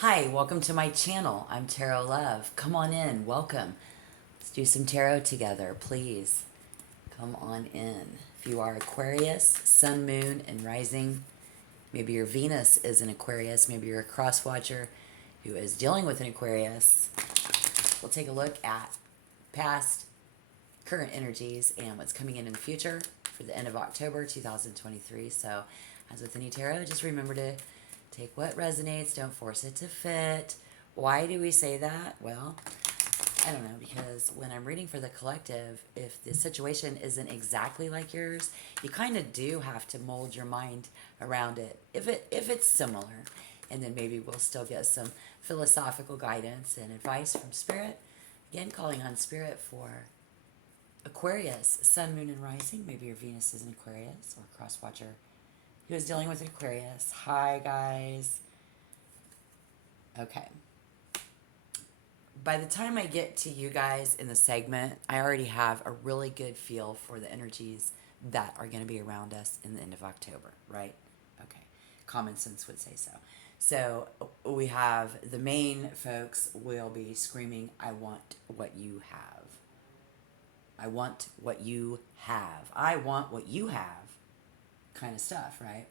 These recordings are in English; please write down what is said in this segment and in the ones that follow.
Hi, welcome to my channel. I'm Tarot Love. Come on in, welcome. Let's do some tarot together, please. Come on in. If you are Aquarius, Sun, Moon, and Rising, maybe your Venus is an Aquarius, maybe you're a cross watcher who is dealing with an Aquarius. We'll take a look at past, current energies and what's coming in the future for the end of October 2023. So, as with any tarot, just remember to take what resonates, don't force it to fit. Why do we say that? Well, I don't know, because when I'm reading for the collective, if the situation isn't exactly like yours, you kind of do have to mold your mind around it if it's similar. And then maybe we'll still get some philosophical guidance and advice from Spirit. Again, calling on Spirit for Aquarius, Sun, Moon, and Rising. Maybe your Venus is an Aquarius or cross watcher who is dealing with an Aquarius. Hi, guys. Okay. By the time I get to you guys in the segment, I already have a really good feel for the energies that are going to be around us in the end of October, right? Okay. Common sense would say so. So we have the main folks will be screaming, I want what you have. I want what you have. I want what you have. Kind of stuff, right?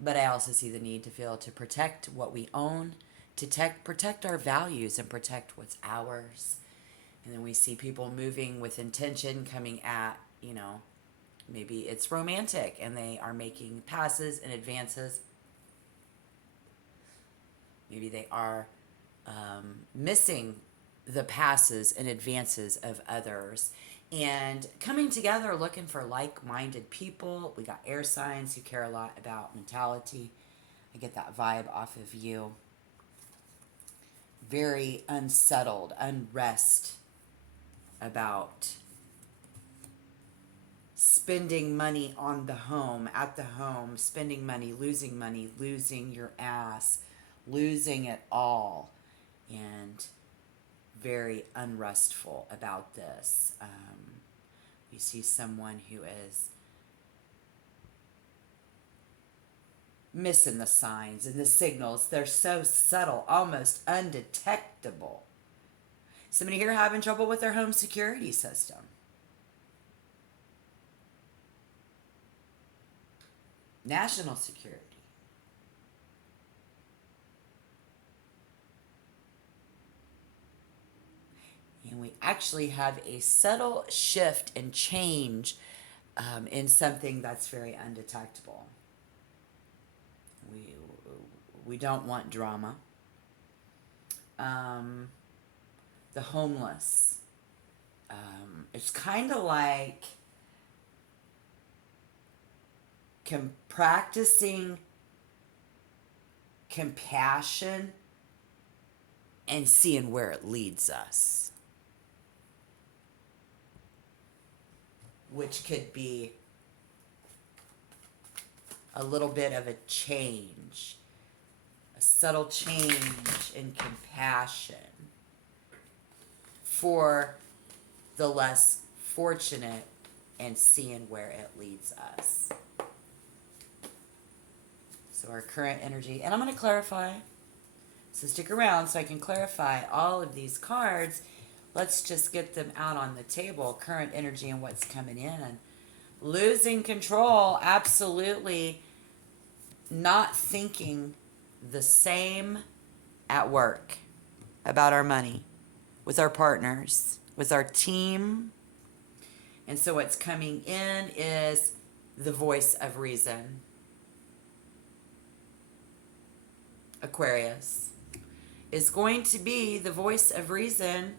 But I also see the need to feel to protect what we own, to protect our values and protect what's ours. And then we see people moving with intention, coming at, maybe it's romantic and they are making passes and advances. Maybe they are missing the passes and advances of others and coming together looking for like-minded people. We got air signs who care a lot about mentality. I get that vibe off of you. Very unsettled, unrest about spending money on the home, at the home, spending money, losing your ass, losing it all, and very unrestful about this. We see someone who is missing the signs and the signals. They're so subtle, almost undetectable. Somebody here having trouble with their home security system. National security. And we actually have a subtle shift and change in something that's very undetectable. We don't want drama. The homeless. It's kind of like practicing compassion and seeing where it leads us. Which could be a little bit of a change, a subtle change in compassion for the less fortunate and seeing where it leads us. So our current energy, and I'm going to clarify, so stick around so I can clarify all of these cards. Let's just get them out on the table. Current energy and what's coming in. Losing control, absolutely not thinking the same at work about our money, with our partners, with our team. And so what's coming in is the voice of reason. Aquarius is going to be the voice of reason.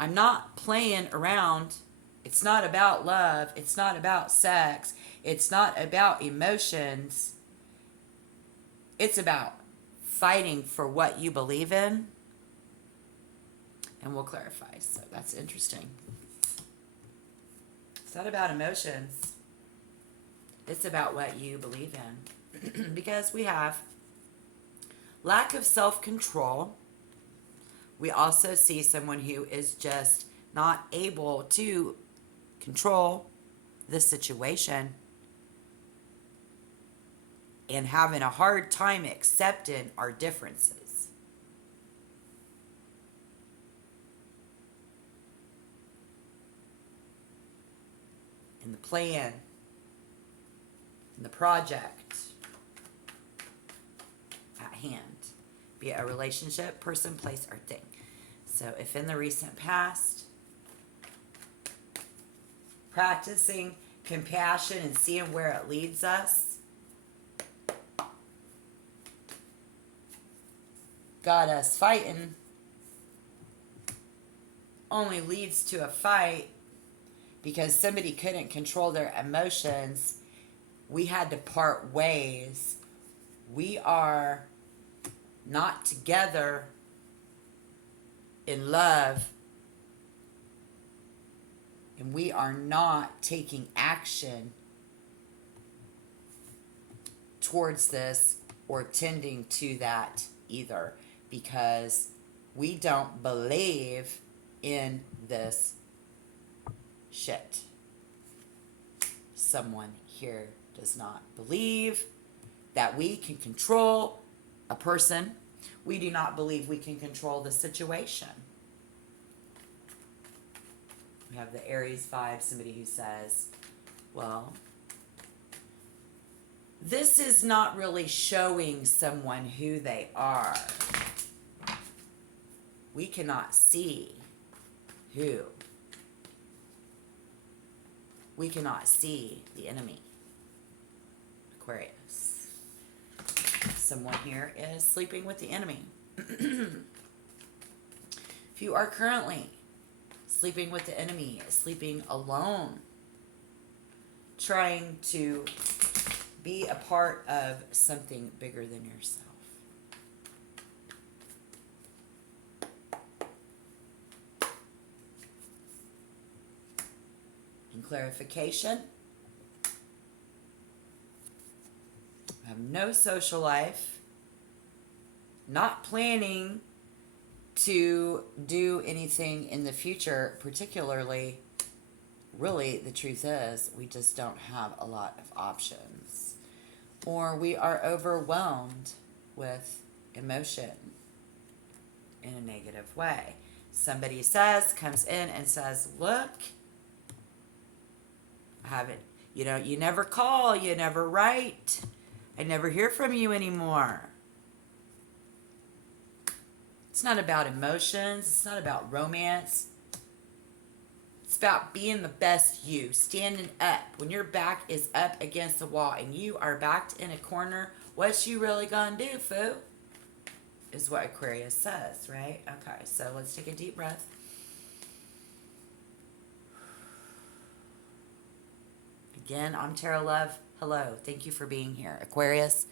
I'm not playing around. It's not about love. It's not about sex. It's not about emotions. It's about fighting for what you believe in. And we'll clarify. So that's interesting. It's not about emotions. It's about what you believe in. Because we have lack of self-control. We also see someone who is just not able to control the situation. and having a hard time accepting our differences. In the plan, in the project at hand, be it a relationship, person, place, or thing. So if in the recent past, practicing compassion and seeing where it leads us got us fighting, only leads to a fight because somebody couldn't control their emotions, we had to part ways. We are not together in love, and we are not taking action towards this or tending to that either, because we don't believe in this shit. Someone here does not believe that we can control a person. We do not believe we can control the situation. We have the Aries 5, somebody who says, well, this is not really showing someone who they are. We cannot see who. We cannot see the enemy. Aquarius. Someone here is sleeping with the enemy. If you are currently sleeping with the enemy, sleeping alone, trying to be a part of something bigger than yourself. In clarification, have no social life, not planning to do anything in the future, particularly, really, the truth is, we just don't have a lot of options. Or we are overwhelmed with emotion in a negative way. Somebody comes in and says, look, I haven't, you never call, you never write, I never hear from you anymore. It's not about emotions. It's not about romance. It's about being the best you, standing up. When your back is up against the wall and you are backed in a corner, what you really gonna do, foo? Is what Aquarius says, right? Okay, so let's take a deep breath. Again, I'm Tarot Love. Hello, thank you for being here. Aquarius,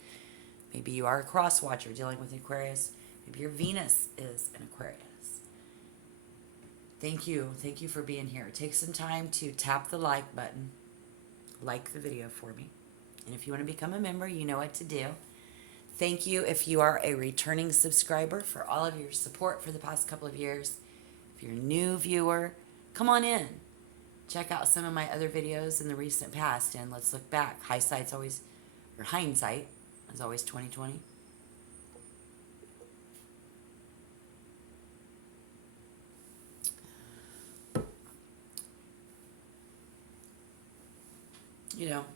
maybe you are a cross watcher dealing with Aquarius. Maybe your Venus is an Aquarius. Thank you. Thank you for being here. Take some time to tap the like button. Like the video for me. And if you want to become a member, you know what to do. Thank you if you are a returning subscriber for all of your support for the past couple of years. If you're a new viewer, come on in. Check out some of my other videos in the recent past and let's look back. Hindsight is always 2020.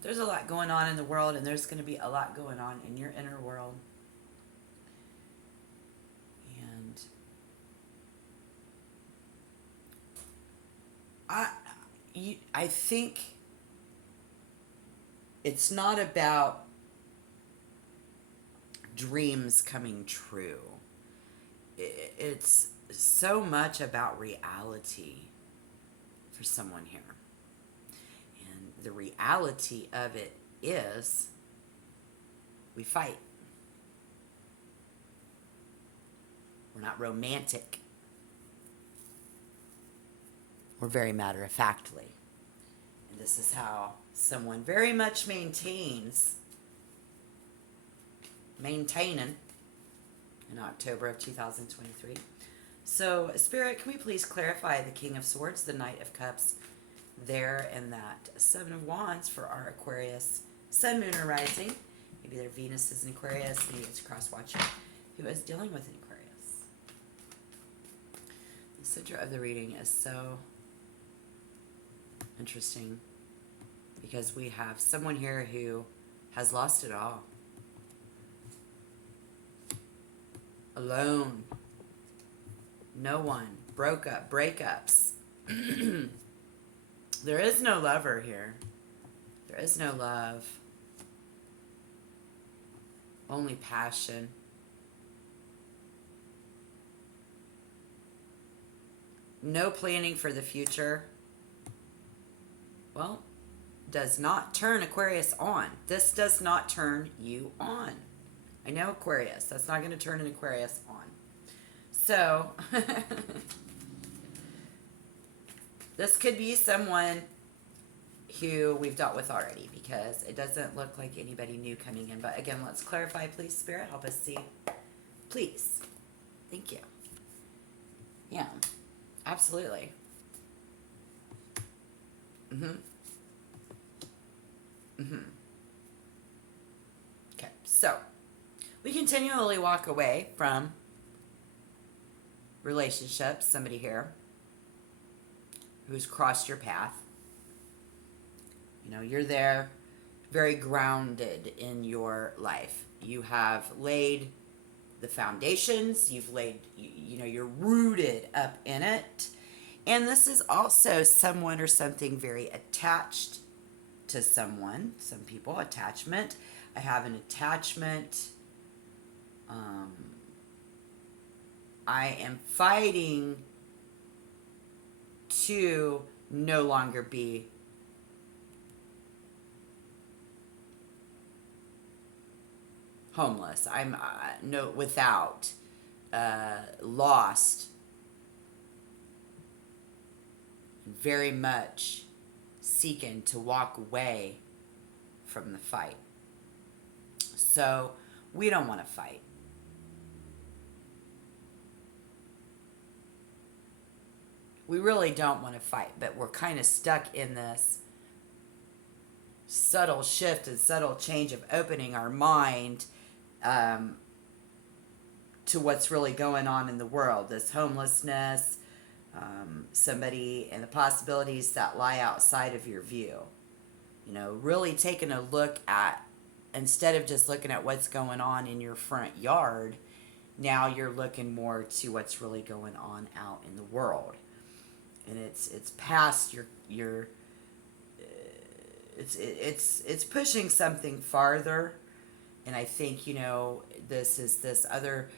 There's a lot going on in the world, and there's going to be a lot going on in your inner world. And I think it's not about dreams coming true. It's so much about reality for someone here. The reality of it is we fight. We're not romantic. We're very matter-of-factly. And this is how someone very much maintaining in October of 2023. So, Spirit, can we please clarify the King of Swords, the Knight of Cups, there and that Seven of Wands for our Aquarius Sun, Moon, or Rising. Maybe their Venus is in Aquarius. Maybe it's a cross-watcher who is dealing with an Aquarius. The center of the reading is so interesting because we have someone here who has lost it all. Alone. No one. Broke up. Breakups. There is no lover here. There is no love. Only passion. No planning for the future. Well, does not turn Aquarius on. This does not turn you on. I know Aquarius. That's not going to turn an Aquarius on. So, this could be someone who we've dealt with already because it doesn't look like anybody new coming in. But again, let's clarify, please, Spirit. Help us see. Please. Thank you. Yeah, absolutely. Okay, so we continually walk away from relationships. Somebody here who's crossed your path. You know, you're there, very grounded in your life. You have laid the foundations. You've laid, you know, you're rooted up in it. And this is also someone or something very attached to someone. Some people, attachment. I have an attachment. I am fighting to no longer be homeless. I'm without, lost, very much seeking to walk away from the fight. So we don't want to fight. We really don't want to fight, but we're kind of stuck in this subtle shift and subtle change of opening our mind to what's really going on in the world. This homelessness, somebody, and the possibilities that lie outside of your view. You know, really taking a look at, instead of just looking at what's going on in your front yard, now you're looking more to what's really going on out in the world. And it's past your it's pushing something farther. And I think, you know, this is this other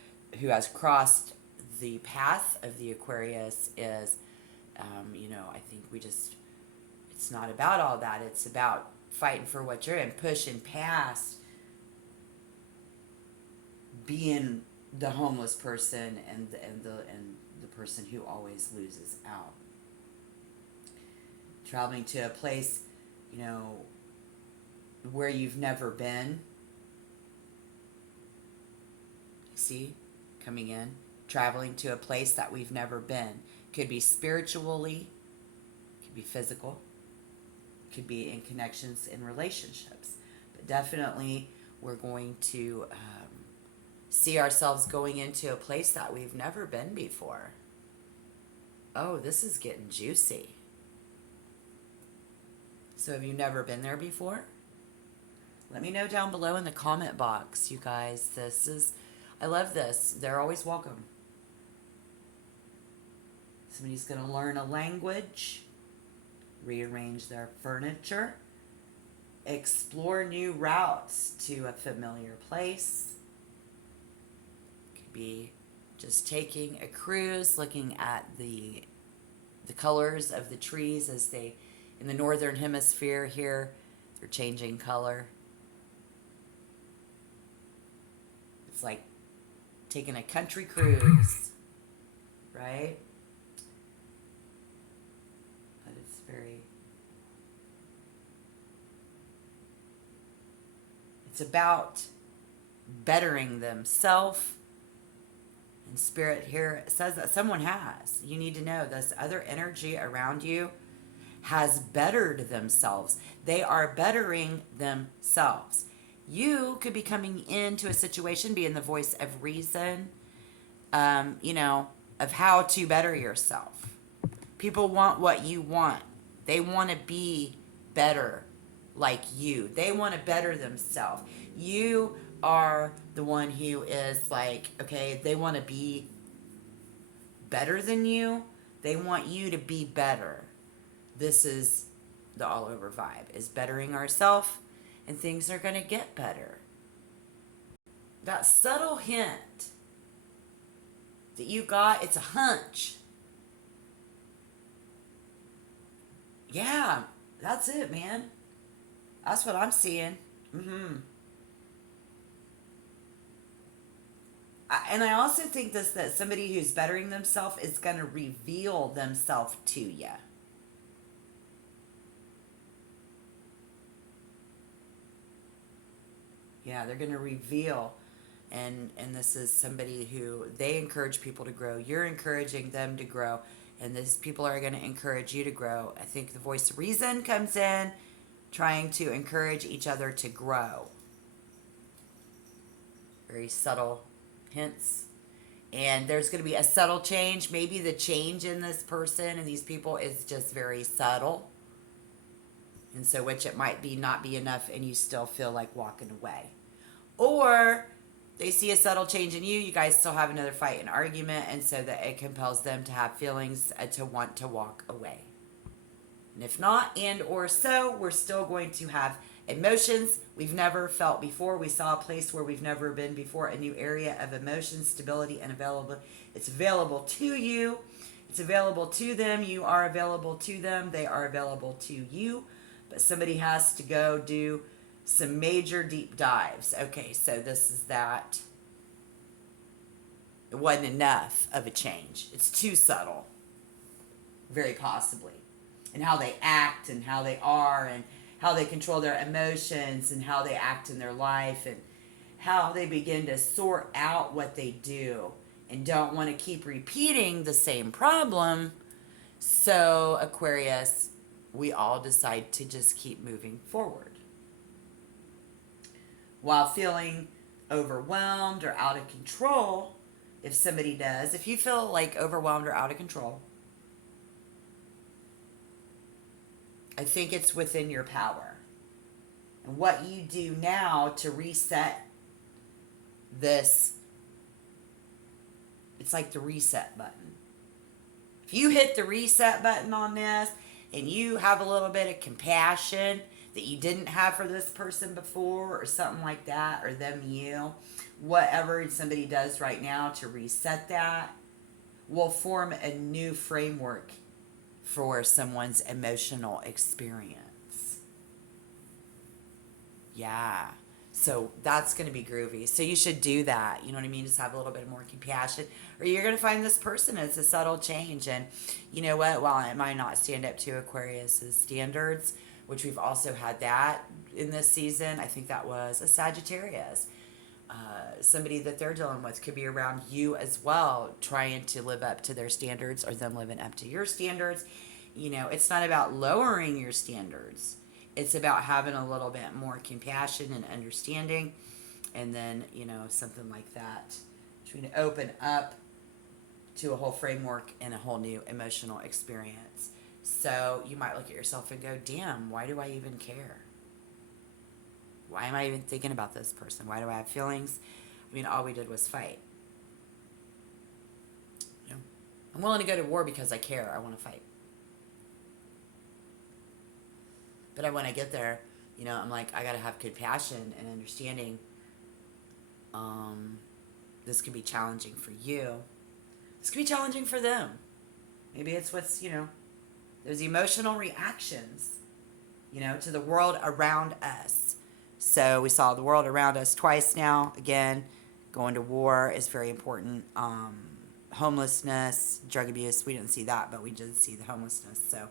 who has crossed the path of the Aquarius is, you know, I think it's not about all that. It's about fighting for what you're in, pushing past being the homeless person and the person who always loses out. Traveling to a place, you know, where you've never been. See, coming in, traveling to a place that we've never been. Could be spiritually, could be physical, could be in connections in relationships. But definitely we're going to see ourselves going into a place that we've never been before. Oh, this is getting juicy. So have you never been there before? Let me know down below in the comment box, you guys. I love this. They're always welcome. Somebody's going to learn a language, rearrange their furniture, explore new routes to a familiar place. Could be just taking a cruise, looking at the colors of the trees as they, in the northern hemisphere here, they're changing color. It's like taking a country cruise, right? But it's about bettering themselves. And Spirit here says that someone has. You need to know this other energy around you has bettered themselves. They are bettering themselves. You could be coming into a situation, being the voice of reason, of how to better yourself. People want what you want. They want to be better like you. They want to better themselves. You are the one who is like, okay, they want to be better than you. They want you to be better. This is the all over vibe, is bettering ourselves, and things are going to get better. That subtle hint that you got, it's a hunch. Yeah, that's it, man. That's what I'm seeing. And I also think this, that somebody who's bettering themselves is going to reveal themselves to you. Yeah, they're going to reveal. And this is somebody who they encourage people to grow. You're encouraging them to grow. And these people are going to encourage you to grow. I think the voice of reason comes in, trying to encourage each other to grow. Very subtle hints. And there's going to be a subtle change. Maybe the change in this person and these people is just very subtle. And so, which it might be not be enough, and you still feel like walking away. Or they see a subtle change in you. You guys still have another fight and argument, and so that it compels them to have feelings to want to walk away. And if not, and or so, we're still going to have emotions we've never felt before. We saw a place where we've never been before, a new area of emotion, stability, and availability. It's available to you. It's available to them. You are available to them. They are available to you. But somebody has to go do some major deep dives. Okay, so this is that. It wasn't enough of a change. It's too subtle. Very possibly. And how they act and how they are and how they control their emotions and how they act in their life and how they begin to sort out what they do and don't want to keep repeating the same problem. So, Aquarius, we all decide to just keep moving forward. While feeling overwhelmed or out of control, if somebody does, if you feel like overwhelmed or out of control, I think it's within your power. And what you do now to reset this, it's like the reset button. If you hit the reset button on this and you have a little bit of compassion that you didn't have for this person before or something like that, or them, you, whatever somebody does right now to reset that, will form a new framework for someone's emotional experience. Yeah. So that's going to be groovy. So you should do that. You know what I mean? Just have a little bit more compassion. Or you're going to find this person, it's a subtle change. And you know what? While it might not stand up to Aquarius's standards, which we've also had that in this season, I think that was a Sagittarius. Somebody that they're dealing with could be around you as well, trying to live up to their standards or them living up to your standards. You know, it's not about lowering your standards. It's about having a little bit more compassion and understanding. And then, you know, something like that. Trying to open up to a whole framework and a whole new emotional experience. So you might look at yourself and go, damn, why do I even care? Why am I even thinking about this person? Why do I have feelings? I mean, all we did was fight. You know, I'm willing to go to war because I care. I want to fight. But when I get there, you know, I'm like, I got to have compassion and understanding. This could be challenging for you. This could be challenging for them. Maybe it's what's, you know, those emotional reactions, you know, to the world around us. So we saw the world around us twice now. Again, going to war is very important. Homelessness, drug abuse, we didn't see that, but we did see the homelessness. So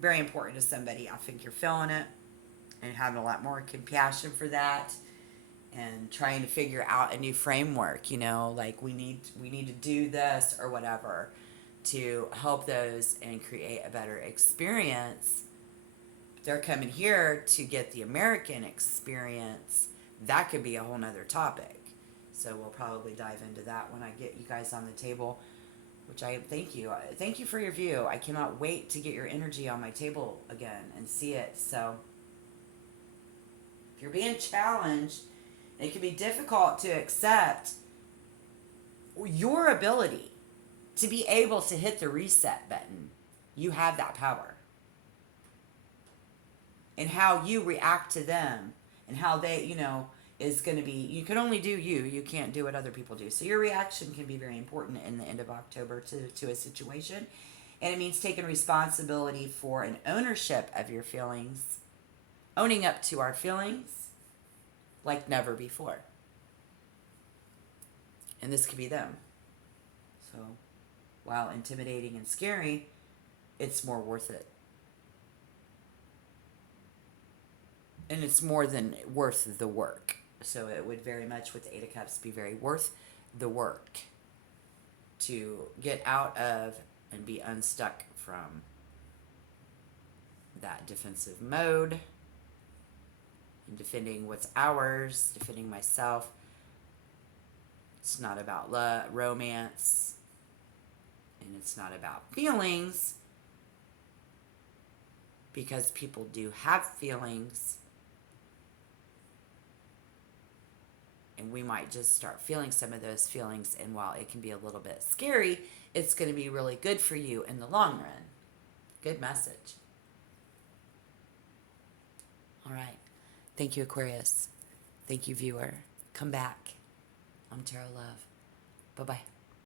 very important to somebody. I think you're feeling it and having a lot more compassion for that and trying to figure out a new framework, you know, like we need to do this or whatever to help those and create a better experience. They're coming here to get the American experience, that could be a whole nother topic. So we'll probably dive into that when I get you guys on the table, which I thank you. Thank you for your view. I cannot wait to get your energy on my table again and see it. So if you're being challenged, it can be difficult to accept your ability to be able to hit the reset button. You have that power. And how you react to them and how they, is going to be, you can only do you. You can't do what other people do. So your reaction can be very important in the end of October to a situation. And it means taking responsibility for an ownership of your feelings, owning up to our feelings like never before. And this could be them. So while intimidating and scary, it's more worth it. And it's more than worth the work. So it would very much, with the Eight of Cups, be very worth the work to get out of and be unstuck from that defensive mode and defending what's ours, defending myself. It's not about love, romance, and it's not about feelings, because people do have feelings. And we might just start feeling some of those feelings. And while it can be a little bit scary, it's going to be really good for you in the long run. Good message. All right. Thank you, Aquarius. Thank you, viewer. Come back. I'm Tarot Love. Bye-bye.